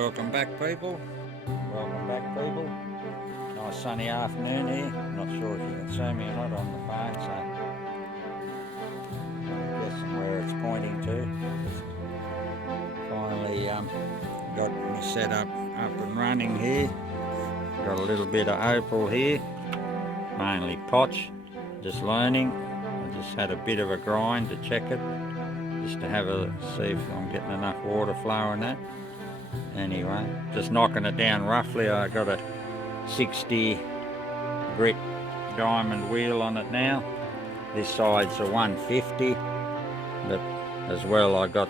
Welcome back, people. Welcome back, people. Nice sunny afternoon here. Not sure if you can see me or not on the phone, so I'm guessing where it's pointing to. Finally got me set up and running here. Got a little bit of opal here, mainly potch. Just learning. I just had a bit of a grind to check it, just to have a see if I'm getting enough water flow in that. Anyway, just knocking it down roughly. I got a 60 grit diamond wheel on it now. This side's a 150, but as well I got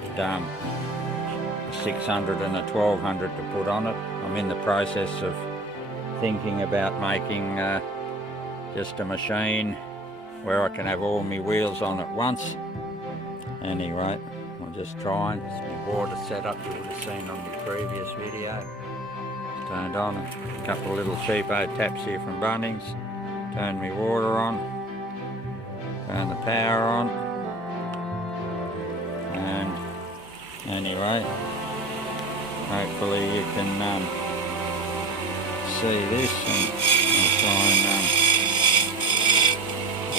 600 and a 1200 to put on it. I'm in the process of thinking about making just a machine where I can have all my wheels on at once. Anyway, I'm just trying. It's my water setup you would have seen on the previous video. It's turned on. A couple of little cheapo taps here from Bunnings. Turn my water on. Turn the power on. And anyway, hopefully you can see this, and I'll try and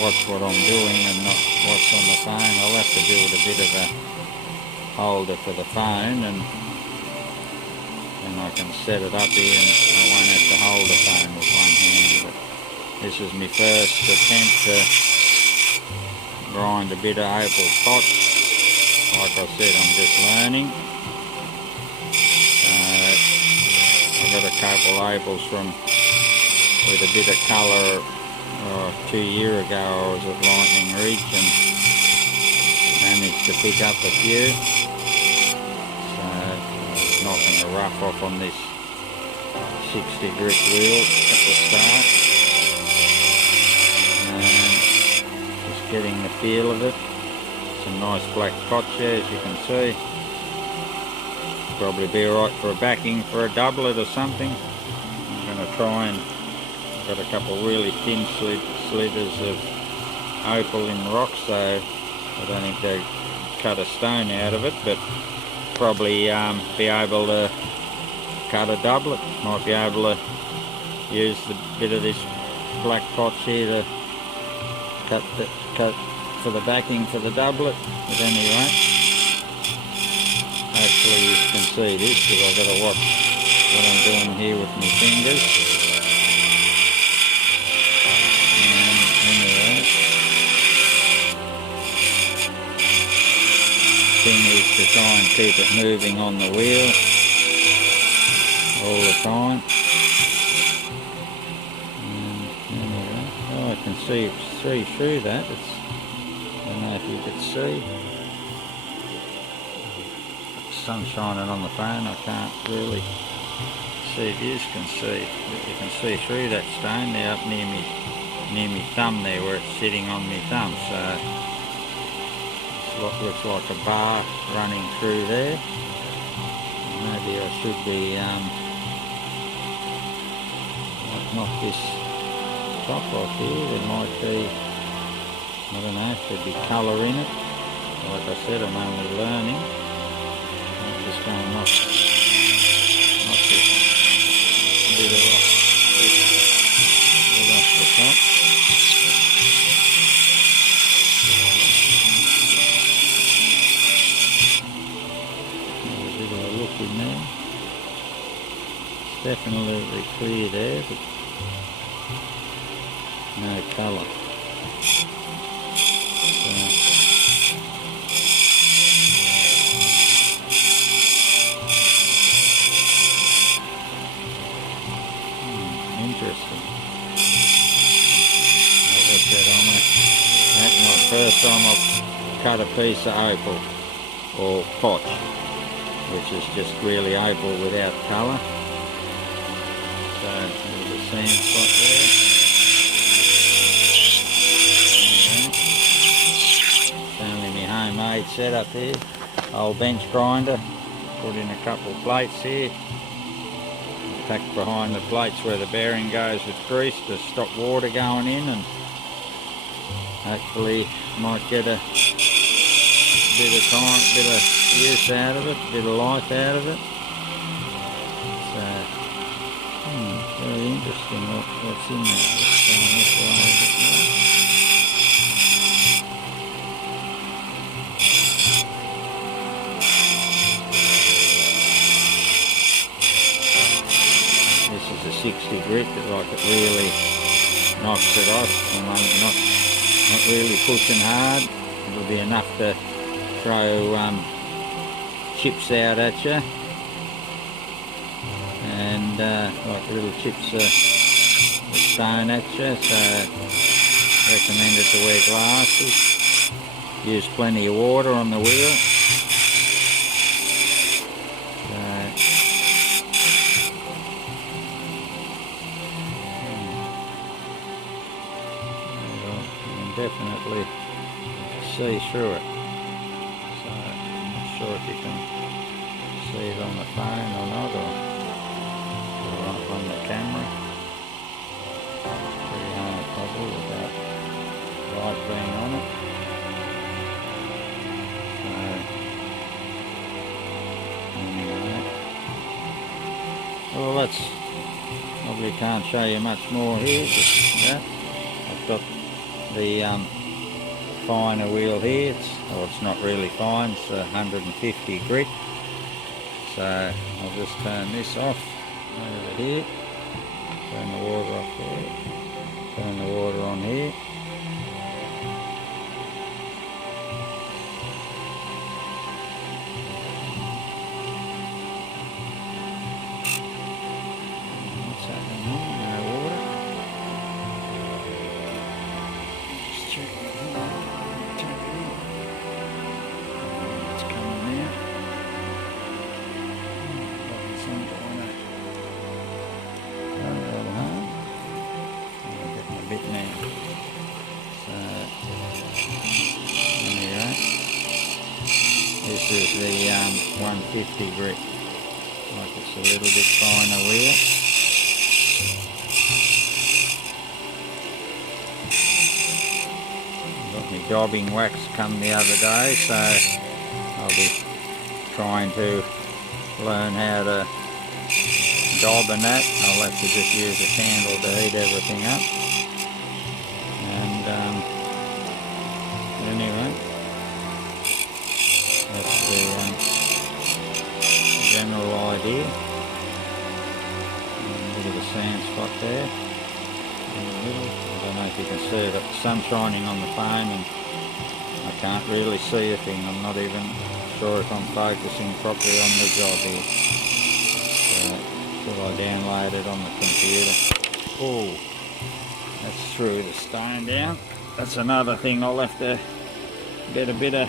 watch what I'm doing and not what's on the phone. I'll have to build a bit of a holder for the phone, and I can set it up here and I won't have to hold the phone with one hand. But this is my first attempt to grind a bit of opal potch. Like I said, I'm just learning. I've got a couple of opals with a bit of colour. 2 years ago I was at Lightning Reach and managed to pick up a few. So I was knocking the rough off on this 60 grit wheel at the start. And just getting the feel of it. Some nice black potch there, as you can see. Probably be alright for a backing for a doublet or something. I'm going to try and got a couple really thin slivers of opal in rock, so I don't think they cut a stone out of it, but probably be able to cut a doublet. Might be able to use the bit of this black potch here to cut for the backing for the doublet. But anyway, hopefully you can see this, because I've got to watch what I'm doing here with my fingers. Thing is to try and keep it moving on the wheel all the time. And anyway, I can see through that. I don't know if you could see. The sun's shining on the phone. I can't really see if you can see. But you can see through that stone there up near me thumb there, where it's sitting on my thumb. So what looks like a bar running through there. Maybe I should be knock this top off here. There might be, I don't know if there'd be colour in it. Like I said, I'm only learning. I'm just going to knock this bit off the top. In there. It's definitely clear there, but no colour. Interesting. Like I said, that's my first time I've cut a piece of opal or potch, which is just really opal without colour. So there's a sand spot there. It's only my homemade setup here. Old bench grinder. Put in a couple of plates here. Tuck behind the plates where the bearing goes with grease to stop water going in, and hopefully might get a bit of use out of it, a bit of life out of it. So, very interesting what's in there. Just going this way a bit more. This is a 60 grit, like it really knocks it off. And I'm not really pushing hard. It'll be enough to throw chips out at you, and like little chips of stone at you. So recommended to wear glasses. Use plenty of water on the wheel. Definitely see through it. So I'm not sure if you can see it on the phone or not, or on the camera. Pretty hard probably without light being on it. So anyway, well, that's probably can't show you much more here. Just that I've got the finer wheel here. It's not really fine, it's 150 grit. So I'll just turn this off over here, turn the water off there, turn the water on here. What's happening here? No water. Just check it out. It's coming out. Doesn't seem to want to go that hard. I'm getting a bit now. So anyway, this is the 150 grit. Like it's a little bit finer wheel. Got my daubing wax come the other day, so I'll be trying to learn how to daub and that. I'll have to just use a candle to heat everything up. And anyway, that's the general idea. A bit of a sand spot there in the middle. I don't know if you can see it, but the sun's shining on the phone and I can't really see a thing. I'm not even sure if I'm focusing properly on the job here. So I download it on the computer. Oh, that's threw the stone down. That's another thing I'll have to get probably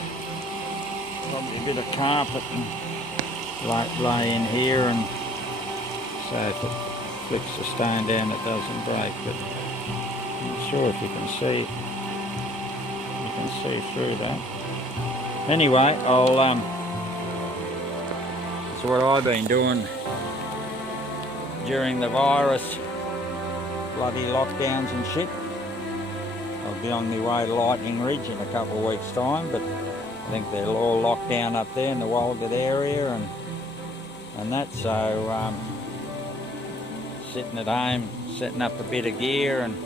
a bit of carpet and lay in here, and so if it flicks the stone down it doesn't break. But I'm not sure if you can see through that. Anyway, that's what I've been doing during the virus bloody lockdowns and shit. I'll be on my way to Lightning Ridge in a couple of weeks' time, but I think they're all locked down up there in the Walgett area and that, so sitting at home setting up a bit of gear, and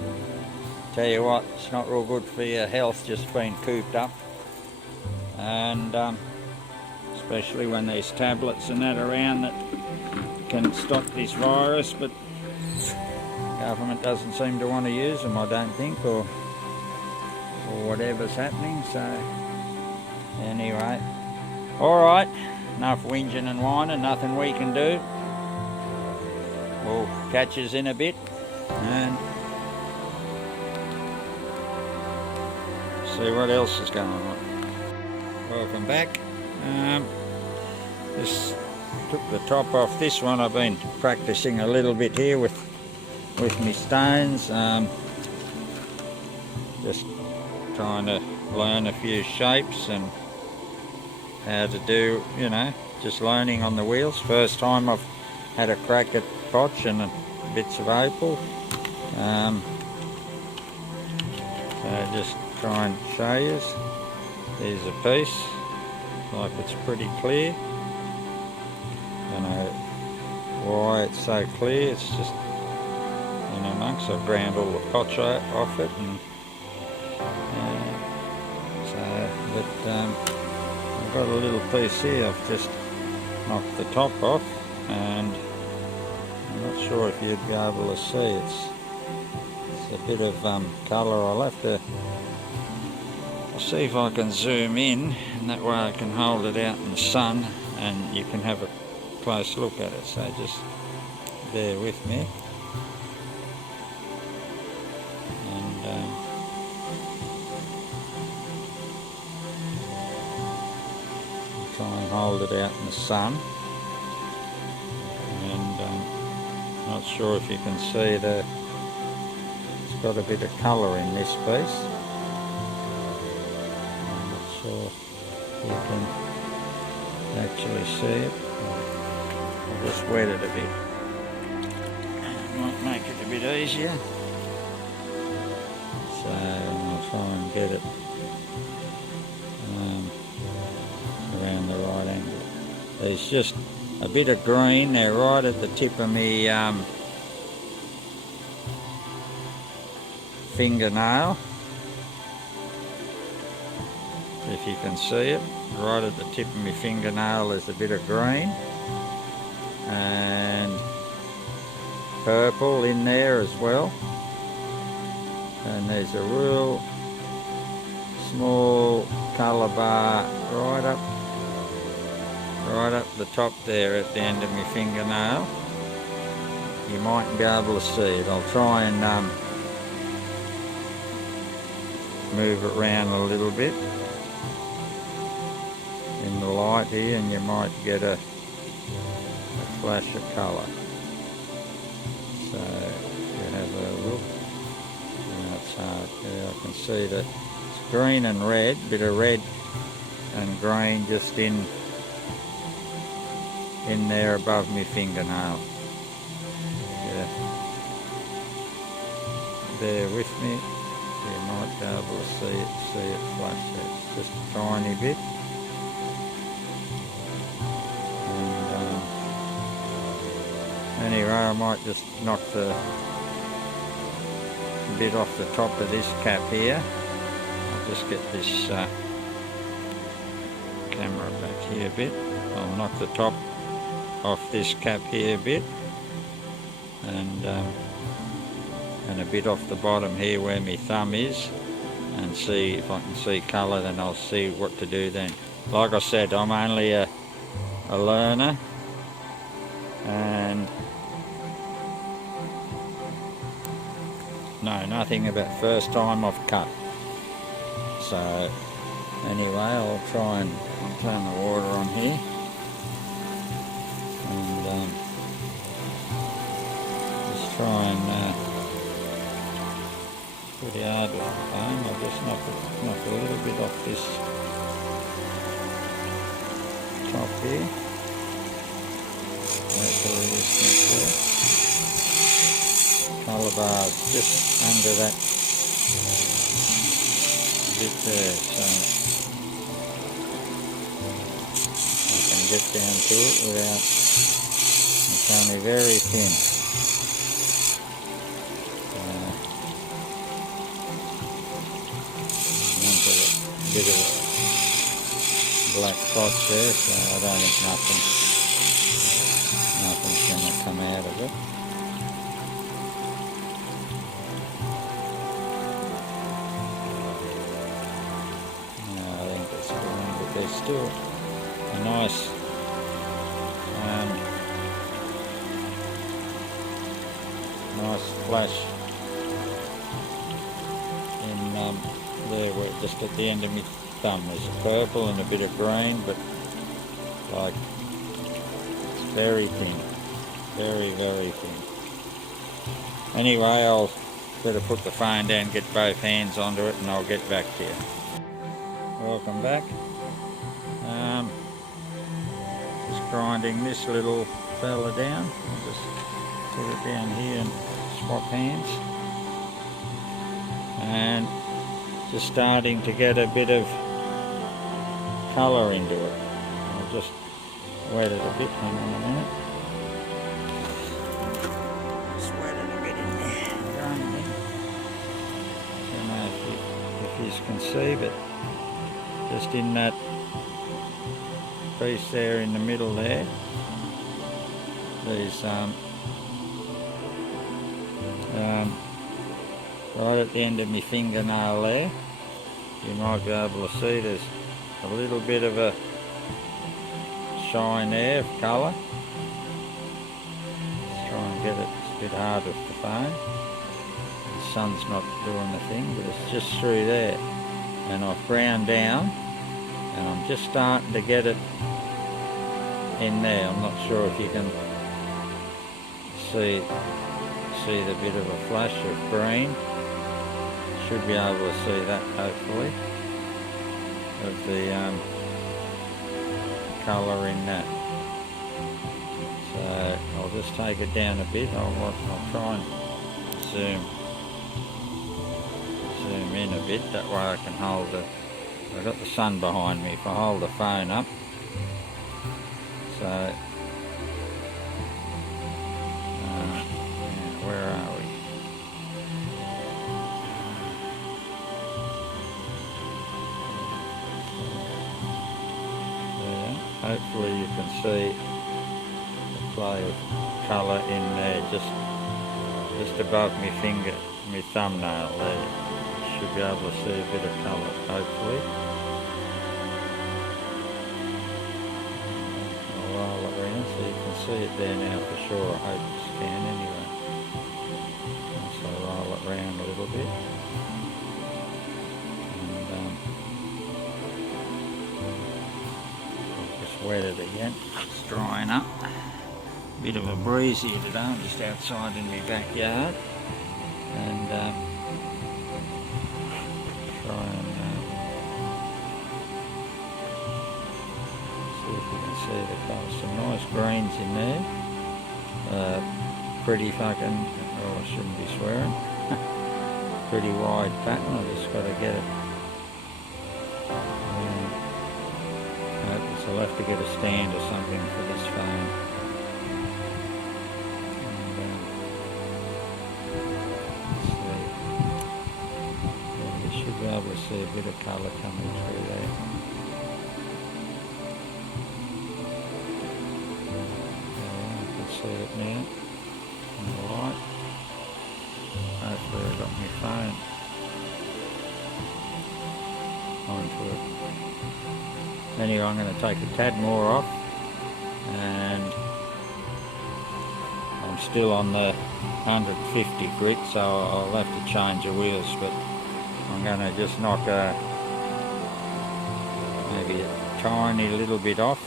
tell you what, it's not real good for your health just being cooped up, and especially when there's tablets and that around that can stop this virus, but government doesn't seem to want to use them, I don't think, or whatever's happening. So anyway, alright, enough whinging and whining, nothing we can do. We'll catch us in a bit and see what else is going on. Welcome back. Just took the top off this one. I've been practicing a little bit here with my stones, just trying to learn a few shapes and how to do, you know, just learning on the wheels. First time I've had a crack at potch and bits of opal, so just try and show you. There's a piece, like it's pretty clear. Don't know why why it's so clear. It's just in amongst. I've ground all the potch off it, and I've got a little piece here. I've just knocked the top off, and I'm not sure if you'd be able to see. It's a bit of colour. I'll see if I can zoom in, and that way I can hold it out in the sun and you can have a close look at it. So just bear with me. And try and hold it out in the sun. And not sure if you can see it's got a bit of colour in this piece. I'm not sure if you can actually see it. I'll just wet it a bit. Might make it a bit easier. So I'll try and get it around the right angle. There's just a bit of green there right at the tip of my fingernail. If you can see it, right at the tip of my fingernail there's a bit of green and purple in there as well. And there's a real small colour bar right up the top there at the end of my fingernail. You mightn't be able to see it. I'll try and move it around a little bit in the light here, and you might get a flash of colour. So you have a look. It's hard. Yeah, I can see that it's green and red, bit of red and green just in there above my fingernail. Yeah. Bear with me. You might be able to see it flash. It's just a tiny bit. And anyway, I might just knock the bit off the top of this cap here. I'll just get this camera back here a bit. I'll knock the top off this cap here a bit, and a bit off the bottom here where my thumb is, and see if I can see colour. Then I'll see what to do then. Like I said, I'm only a learner, and know nothing about first time I've cut. So anyway, I'll try and turn the water on here, and just try and pretty hard with the foam. I'll just knock a little bit off this top here. That's the resistance there. Colour bars just under that bit there, so I can get down to it without, it's only very thin. Bit of black potch there, so I don't think nothing's going to come out of it. No, I think it's fine, but there's still a nice flash in there, where just at the end of my thumb there's a purple and a bit of green, but like it's very thin, very thin. Anyway, I'll better put the phone down, get both hands onto it, and I'll get back to you. Welcome back. Just grinding this little fella down. I'll just put it down here and swap hands, and just starting to get a bit of colour into it. I'll just wet it a bit. Hang on a minute. can see, but just in that piece there in the middle there, there's right at the end of my fingernail there, you might be able to see there's a little bit of a shine there of colour. Let's try and get it. It's a bit hard with the phone. The sun's not doing the thing, but it's just through there. And I've ground down, and I'm just starting to get it in there. I'm not sure if you can see the bit of a flash of green. Should be able to see that hopefully, of the colour in that. So I'll just take it down a bit. I'll try and zoom in a bit, that way I can hold the, I've got the sun behind me. If I hold the phone up, so where are we? There. Hopefully you can see the play of colour in there, just above my finger, my thumbnail there. Should be able to see a bit of colour, hopefully. I'll roll it around so you can see it there now for sure. I hope you can anyway. So roll it around a little bit. And I'll just wet it again. It's drying up. Bit of a breeze here today. I'm just outside in my backyard. And try and see if you can see the colour. Some nice greens in there. Pretty fucking, oh, I shouldn't be swearing. Pretty wide pattern. I just got to get it. So I'll have to get a stand or something for this phone. Be able to see a bit of colour coming through there. You can see it now on the light. Hopefully I've got my phone onto it. Anyway, I'm going to take a tad more off, and I'm still on the 150 grit, so I'll have to change the wheels, but I'm going to just knock maybe a tiny little bit off,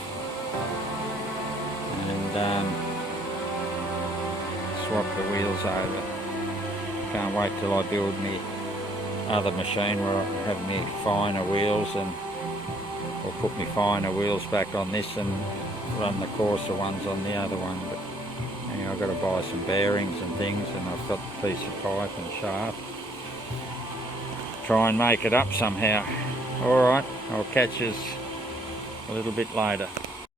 and swap the wheels over. Can't wait till I build me other machine where I have me finer wheels, and or put me finer wheels back on this and run the coarser ones on the other one. But anyway, I've got to buy some bearings and things, and I've got the piece of pipe and shaft. Try and make it up somehow. Alright, I'll catch you a little bit later.